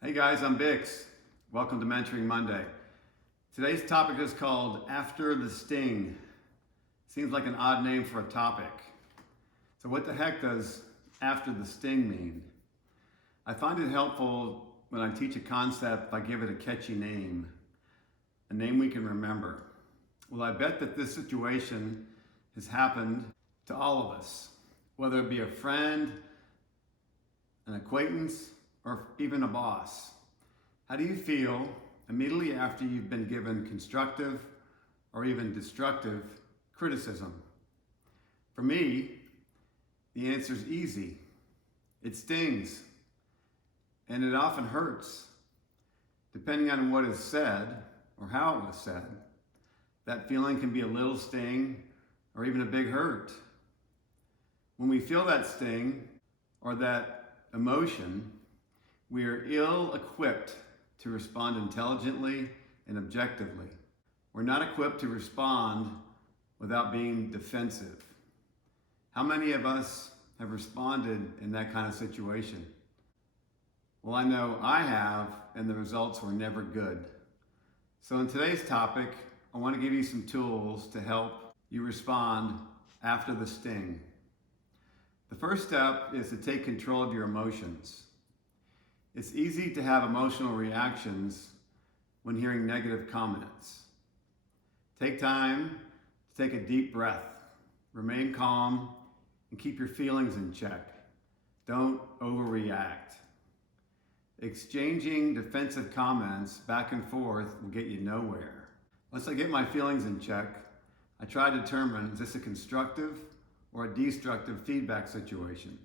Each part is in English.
Hey guys, I'm BiXX. Welcome to Mentoring Monday. Today's topic is called After the Sting. Seems like an odd name for a topic. So what the heck does after the sting mean? I find it helpful when I teach a concept if I give it a catchy name, a name we can remember. Well, I bet that this situation has happened to all of us, whether it be a friend, an acquaintance, or even a boss. How do you feel immediately after you've been given constructive or even destructive criticism? For me, the answer is easy. It stings, and it often hurts. Depending on what is said or how it was said, that feeling can be a little sting or even a big hurt. When we feel that sting or that emotion, we are ill-equipped to respond intelligently and objectively. We're not equipped to respond without being defensive. How many of us have responded in that kind of situation? Well, I know I have, and the results were never good. So in today's topic, I want to give you some tools to help you respond after the sting. The first step is to take control of your emotions. It's easy to have emotional reactions when hearing negative comments. Take time to take a deep breath, remain calm, and keep your feelings in check. Don't overreact. Exchanging defensive comments back and forth will get you nowhere. Once I get my feelings in check, I try to determine, is this a constructive or a destructive feedback situation?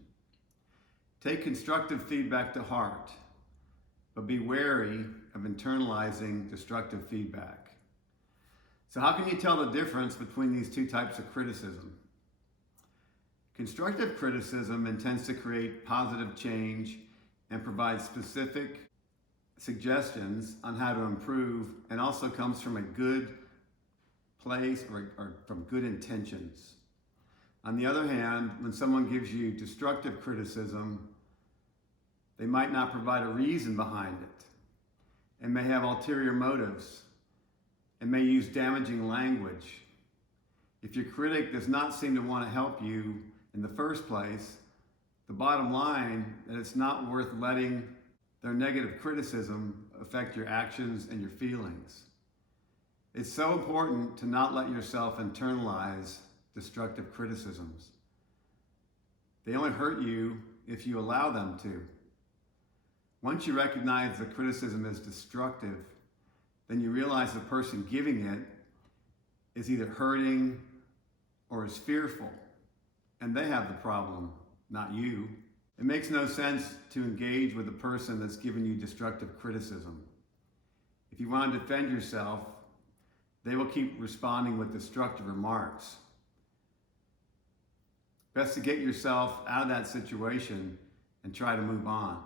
Take constructive feedback to heart, but be wary of internalizing destructive feedback. So how can you tell the difference between these two types of criticism? Constructive criticism intends to create positive change and provide specific suggestions on how to improve, and also comes from a good place or from good intentions. On the other hand, when someone gives you destructive criticism, they might not provide a reason behind it and may have ulterior motives and may use damaging language. If your critic does not seem to want to help you in the first place, the bottom line is that it's not worth letting their negative criticism affect your actions and your feelings. It's so important to not let yourself internalize destructive criticisms. They only hurt you if you allow them to. Once you recognize the criticism is destructive, then you realize the person giving it is either hurting or is fearful, and they have the problem, not you. It makes no sense to engage with the person that's giving you destructive criticism. If you want to defend yourself, they will keep responding with destructive remarks. Best to get yourself out of that situation and try to move on.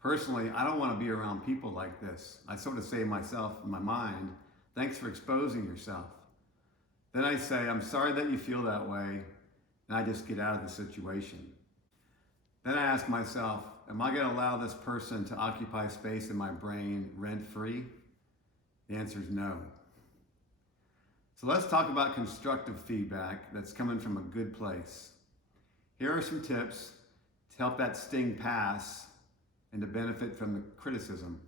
Personally, I don't want to be around people like this. I sort of say to myself in my mind, thanks for exposing yourself. Then I say, I'm sorry that you feel that way, and I just get out of the situation. Then I ask myself, am I going to allow this person to occupy space in my brain rent-free? The answer is no. So let's talk about constructive feedback that's coming from a good place. Here are some tips to help that sting pass and to benefit from the criticism.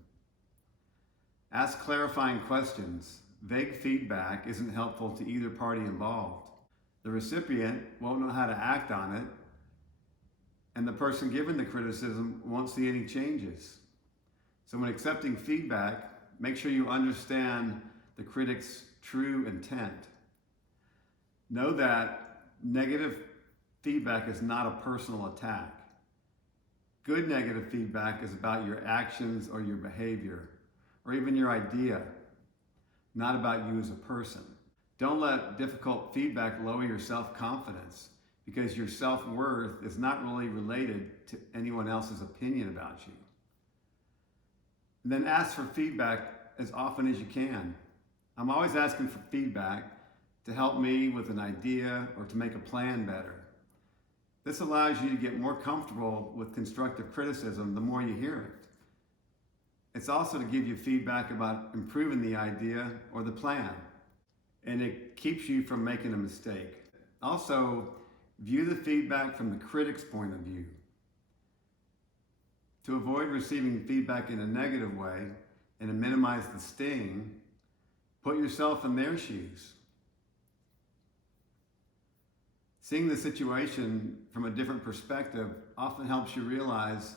Ask clarifying questions. Vague feedback isn't helpful to either party involved. The recipient won't know how to act on it, and the person given the criticism won't see any changes. So when accepting feedback, make sure you understand the critic's true intent. Know that negative feedback is not a personal attack. Good negative feedback is about your actions or your behavior, or even your idea, not about you as a person. Don't let difficult feedback lower your self-confidence, because your self-worth is not really related to anyone else's opinion about you. And then ask for feedback as often as you can. I'm always asking for feedback to help me with an idea or to make a plan better. This allows you to get more comfortable with constructive criticism the more you hear it. It's also to give you feedback about improving the idea or the plan. And it keeps you from making a mistake. Also, view the feedback from the critic's point of view. To avoid receiving feedback in a negative way and to minimize the sting, put yourself in their shoes. Seeing the situation from a different perspective often helps you realize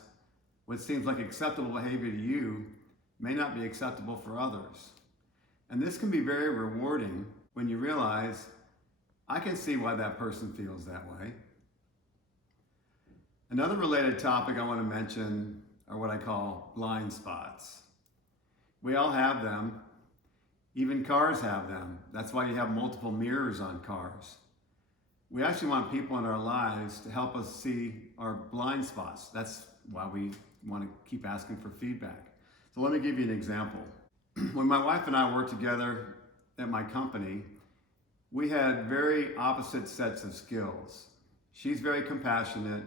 what seems like acceptable behavior to you may not be acceptable for others. And this can be very rewarding when you realize, I can see why that person feels that way. Another related topic I want to mention are what I call blind spots. We all have them. Even cars have them. That's why you have multiple mirrors on cars. We actually want people in our lives to help us see our blind spots. That's why we want to keep asking for feedback. So let me give you an example. When my wife and I worked together at my company, we had very opposite sets of skills. She's very compassionate,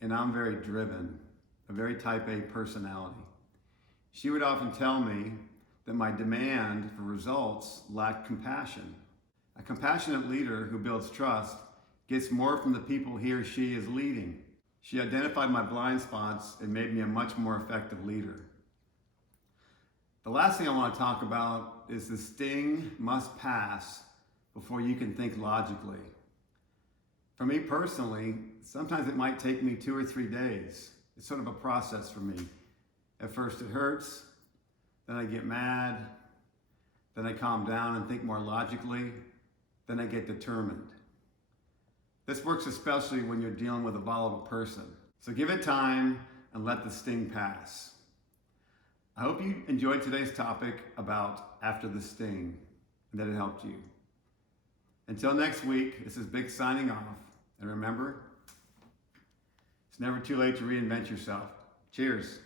and I'm very driven, a very type A personality. She would often tell me that my demand for results lacked compassion. A compassionate leader who builds trust gets more from the people he or she is leading. She identified my blind spots and made me a much more effective leader. The last thing I want to talk about is the sting must pass before you can think logically. For me personally, sometimes it might take me 2 or 3 days. It's sort of a process for me. At first it hurts, then I get mad, then I calm down and think more logically, then I get determined. This works especially when you're dealing with a volatile person. So give it time and let the sting pass. I hope you enjoyed today's topic about after the sting and that it helped you. Until next week, this is BiXX signing off. And remember, it's never too late to reinvent yourself. Cheers.